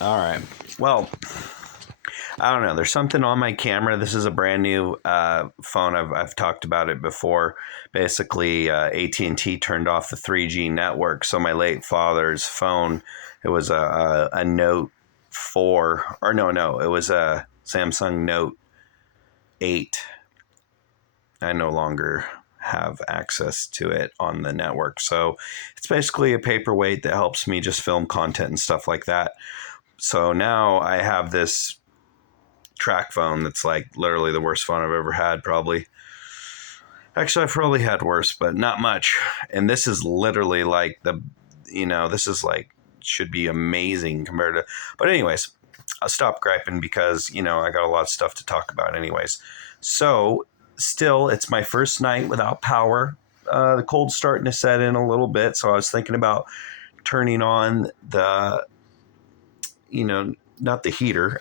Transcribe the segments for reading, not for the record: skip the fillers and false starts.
All right. Well, I don't know. There's something on my camera. This is a brand new phone. I've talked about it before. Basically, AT&T turned off the 3G network. So my late father's phone, it was a Note 4. Or no. It was a Samsung Note 8. I no longer have access to it on the network. So it's basically a paperweight that helps me just film content and stuff like that. So now I have this track phone that's like literally the worst phone I've ever had, probably. Actually, I've probably had worse, but not much. And this is literally like this is like, should be amazing compared to. But, anyways, I'll stop griping because, I got a lot of stuff to talk about, anyways. So, still, it's my first night without power. The cold's starting to set in a little bit. So, I was thinking about turning on not the heater.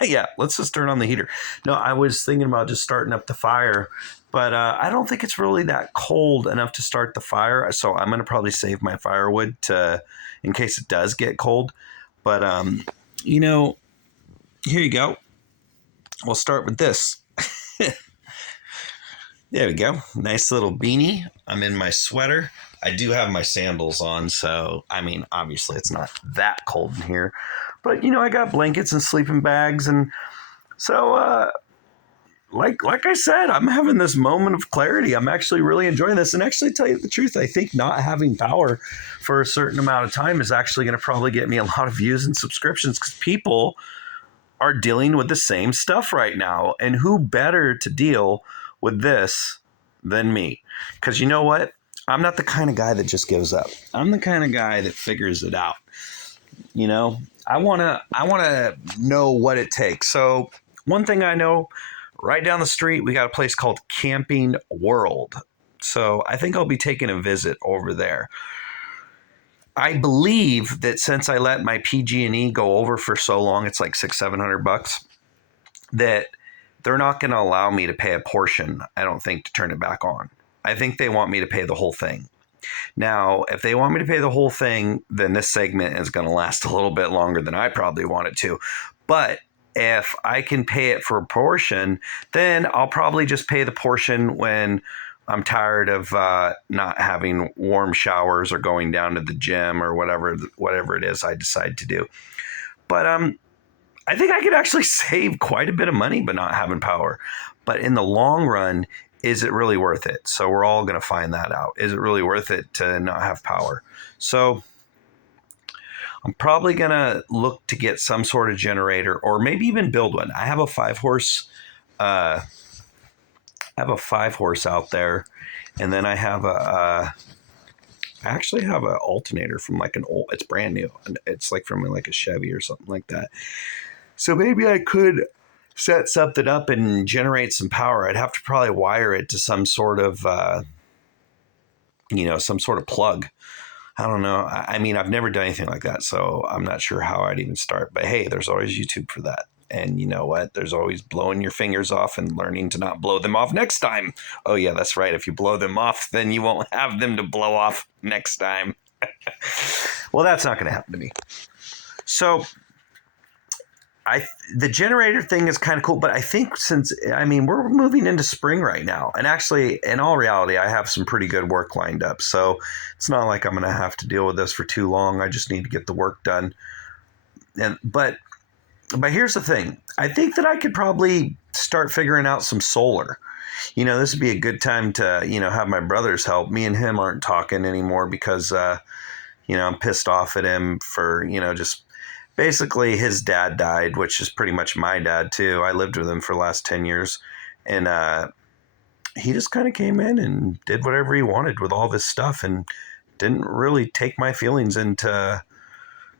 Yeah, let's just turn on the heater. No, I was thinking about just starting up the fire, but I don't think it's really that cold enough to start the fire. So I'm going to probably save my firewood in case it does get cold. But, here you go. We'll start with this. There we go. Nice little beanie. I'm in my sweater. I do have my sandals on, so, obviously it's not that cold in here. But, I got blankets and sleeping bags, and so, like I said, I'm having this moment of clarity. I'm actually really enjoying this. And actually, tell you the truth, I think not having power for a certain amount of time is actually going to probably get me a lot of views and subscriptions because people are dealing with the same stuff right now. And who better to deal with this than me? Because you know what? I'm not the kind of guy that just gives up. I'm the kind of guy that figures it out. I want to know what it takes. So one thing I know, right down the street, we got a place called Camping World. So I think I'll be taking a visit over there. I believe that since I let my PG&E go over for so long, it's like $600-700, that they're not going to allow me to pay a portion, I don't think, to turn it back on. I think they want me to pay the whole thing. Now, if they want me to pay the whole thing, then this segment is going to last a little bit longer than I probably want it to. But if I can pay it for a portion, then I'll probably just pay the portion when I'm tired of not having warm showers or going down to the gym or whatever it is I decide to do. But I think I could actually save quite a bit of money by not having power. But in the long run, is it really worth it? So we're all going to find that out. Is it really worth it to not have power? So I'm probably going to look to get some sort of generator or maybe even build one. I have a 5-horse out there, and then I have I actually have an alternator from like an old, it's brand new. It's like from like a Chevy or something like that. So maybe I could set something up and generate some power. I'd have to probably wire it to some sort of, some sort of plug. I don't know. I've never done anything like that, so I'm not sure how I'd even start. But hey, there's always YouTube for that. And you know what? There's always blowing your fingers off and learning to not blow them off next time. Oh, yeah, that's right. If you blow them off, then you won't have them to blow off next time. Well, that's not going to happen to me. So the generator thing is kind of cool, but I think we're moving into spring right now, and actually, in all reality, I have some pretty good work lined up, so it's not like I'm going to have to deal with this for too long. I just need to get the work done. But here's the thing: I think that I could probably start figuring out some solar. This would be a good time to have my brothers help. Me and him aren't talking anymore because I'm pissed off at him for just. Basically, his dad died, which is pretty much my dad, too. I lived with him for the last 10 years. And he just kind of came in and did whatever he wanted with all this stuff and didn't really take my feelings into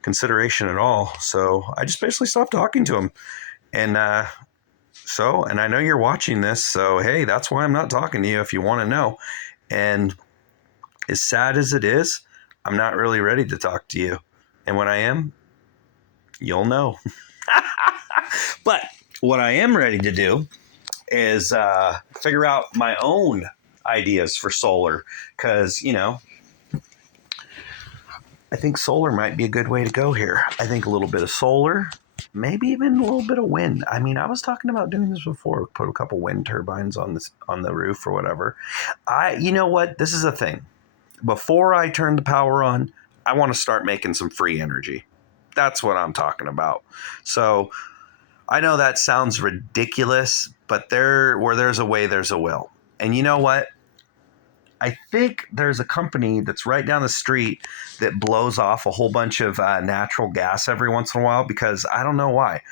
consideration at all. So I just basically stopped talking to him. And and I know you're watching this, so hey, that's why I'm not talking to you if you want to know. And as sad as it is, I'm not really ready to talk to you. And when I am, you'll know. But what I am ready to do is figure out my own ideas for solar. Because, I think solar might be a good way to go here. I think a little bit of solar, maybe even a little bit of wind. I mean, I was talking about doing this before. Put a couple wind turbines on the roof or whatever. You know what? This is a thing. Before I turn the power on, I want to start making some free energy. That's what I'm talking about. So I know that sounds ridiculous, but where there's a way, there's a will. And you know what? I think there's a company that's right down the street that blows off a whole bunch of natural gas every once in a while, because I don't know why.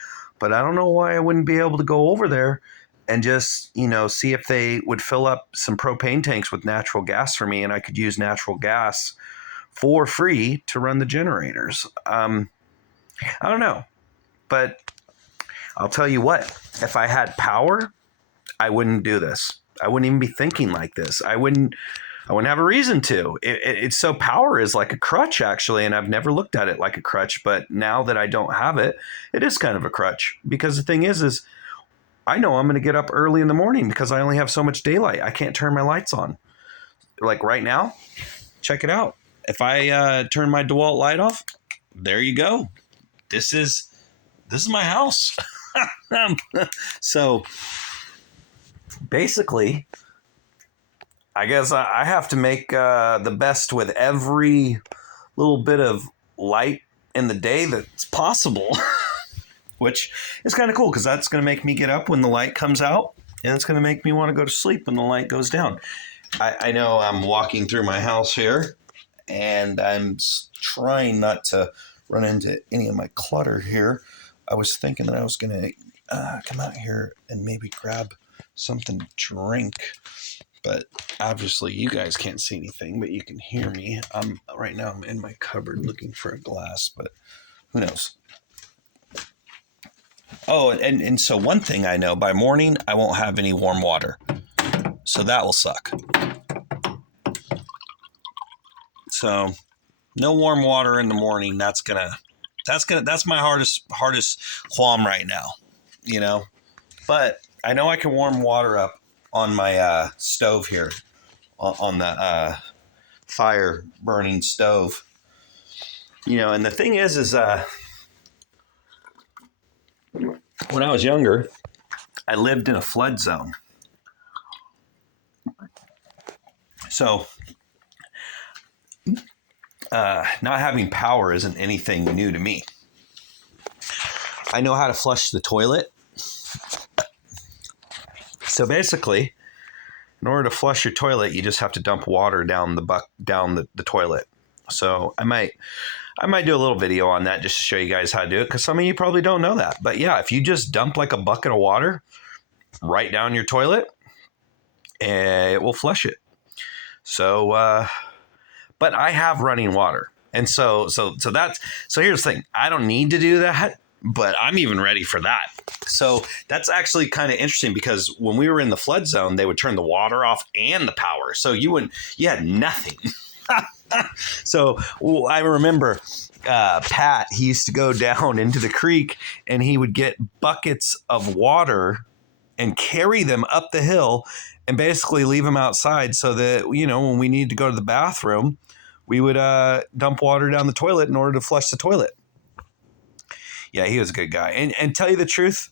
But I don't know why I wouldn't be able to go over there and just, see if they would fill up some propane tanks with natural gas for me, and I could use natural gas for free to run the generators. I don't know. But I'll tell you what, if I had power, I wouldn't do this. I wouldn't even be thinking like this. I wouldn't have a reason to. It's so, power is like a crutch, actually, and I've never looked at it like a crutch. But now that I don't have it, it is kind of a crutch, because the thing is I know I'm going to get up early in the morning because I only have so much daylight. I can't turn my lights on. Like right now, check it out. If I turn my DeWalt light off, there you go. This is my house. So basically, I guess I have to make the best with every little bit of light in the day that's possible, which is kind of cool, because that's going to make me get up when the light comes out, and it's going to make me want to go to sleep when the light goes down. I know I'm walking through my house here, and I'm trying not to run into any of my clutter here. I was thinking that I was going to come out here and maybe grab something to drink, but obviously you guys can't see anything, but you can hear me. Right now I'm in my cupboard looking for a glass, but who knows? Oh, and so one thing I know, by morning I won't have any warm water, so that will suck. So no warm water in the morning. That's my hardest qualm right now, But I know I can warm water up on my stove here, on the fire burning stove. And the thing is when I was younger, I lived in a flood zone. So not having power isn't anything new to me. I know how to flush the toilet. So basically, in order to flush your toilet, you just have to dump water down the toilet. So I might do a little video on that just to show you guys how to do it, because some of you probably don't know that. But yeah, if you just dump like a bucket of water right down your toilet, it will flush it. So, but I have running water. And so here's the thing. I don't need to do that, but I'm even ready for that. So that's actually kind of interesting, because when we were in the flood zone, they would turn the water off and the power. So you had nothing. So I remember Pat, he used to go down into the creek and he would get buckets of water and carry them up the hill and basically leave them outside, so that, when we need to go to the bathroom, we would dump water down the toilet in order to flush the toilet. Yeah, he was a good guy. And tell you the truth,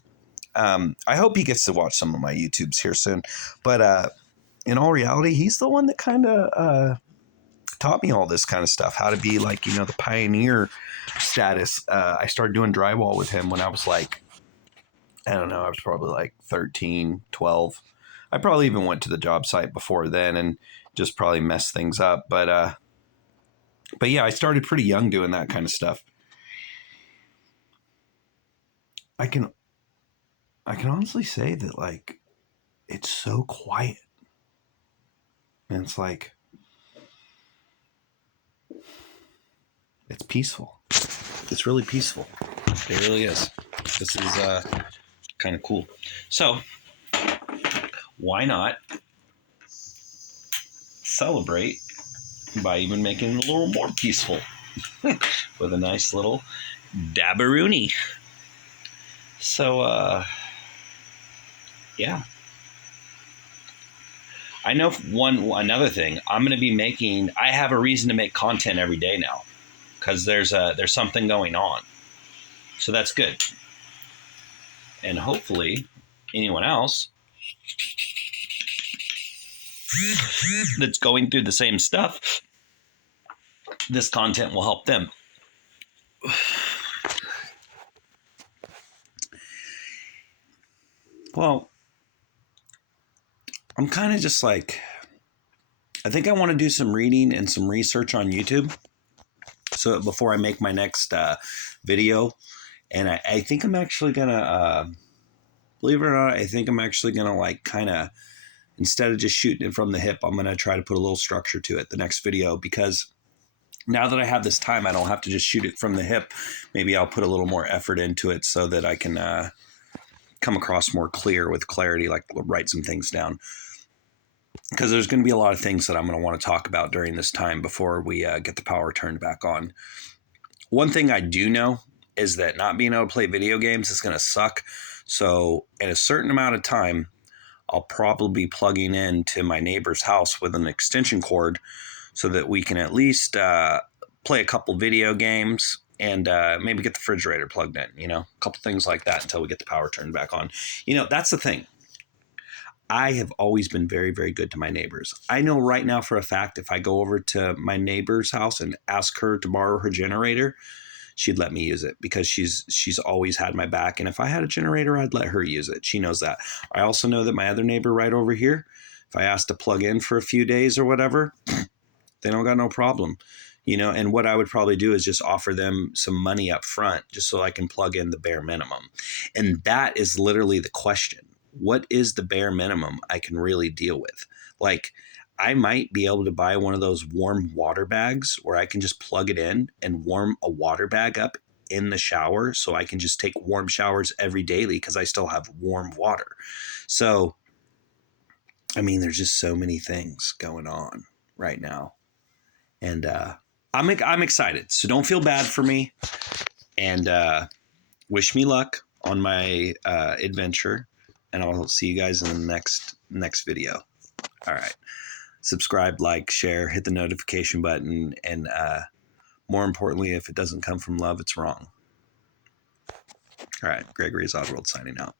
I hope he gets to watch some of my YouTubes here soon. But in all reality, he's the one that kind of taught me all this kind of stuff, how to be like, the pioneer status. I started doing drywall with him when I was like, I don't know, I was probably like 13, 12. I probably even went to the job site before then and just probably messed things up. But yeah, I started pretty young doing that kind of stuff. I can honestly say that, like, it's so quiet. And it's like, it's peaceful. It's really peaceful. It really is. This is kind of cool. So why not celebrate by even making it a little more peaceful with a nice little dabberoonie. So, yeah. I know another thing. I'm going to be I have a reason to make content every day now. because there's something going on. So that's good. And hopefully anyone else that's going through the same stuff, this content will help them. Well, I'm kind of just like, I think I want to do some reading and some research on YouTube. So before I make my next video, and I think I'm actually going to, believe it or not, I think I'm actually going to like kind of, instead of just shooting it from the hip, I'm going to try to put a little structure to it the next video, because now that I have this time, I don't have to just shoot it from the hip. Maybe I'll put a little more effort into it so that I can come across more clear with clarity, like write some things down. Because there's going to be a lot of things that I'm going to want to talk about during this time before we get the power turned back on. One thing I do know is that not being able to play video games is going to suck. So in a certain amount of time, I'll probably be plugging into my neighbor's house with an extension cord so that we can at least play a couple video games and maybe get the refrigerator plugged in, you know, a couple things like that until we get the power turned back on. You know, that's the thing. I have always been very, very good to my neighbors. I know right now for a fact, if I go over to my neighbor's house and ask her to borrow her generator, she'd let me use it because she's always had my back. And if I had a generator, I'd let her use it. She knows that. I also know that my other neighbor right over here, if I asked to plug in for a few days or whatever, they don't got no problem. You know, and what I would probably do is just offer them some money up front just so I can plug in the bare minimum. And that is literally the question. What is the bare minimum I can really deal with? Like, I might be able to buy one of those warm water bags where I can just plug it in and warm a water bag up in the shower so I can just take warm showers every daily because I still have warm water. So, I mean, there's just so many things going on right now. And I'm excited. So don't feel bad for me. And wish me luck on my adventure. And I'll see you guys in the next video. All right. Subscribe, like, share, hit the notification button. And more importantly, if it doesn't come from love, it's wrong. All right. Gregory's Oddworld signing out.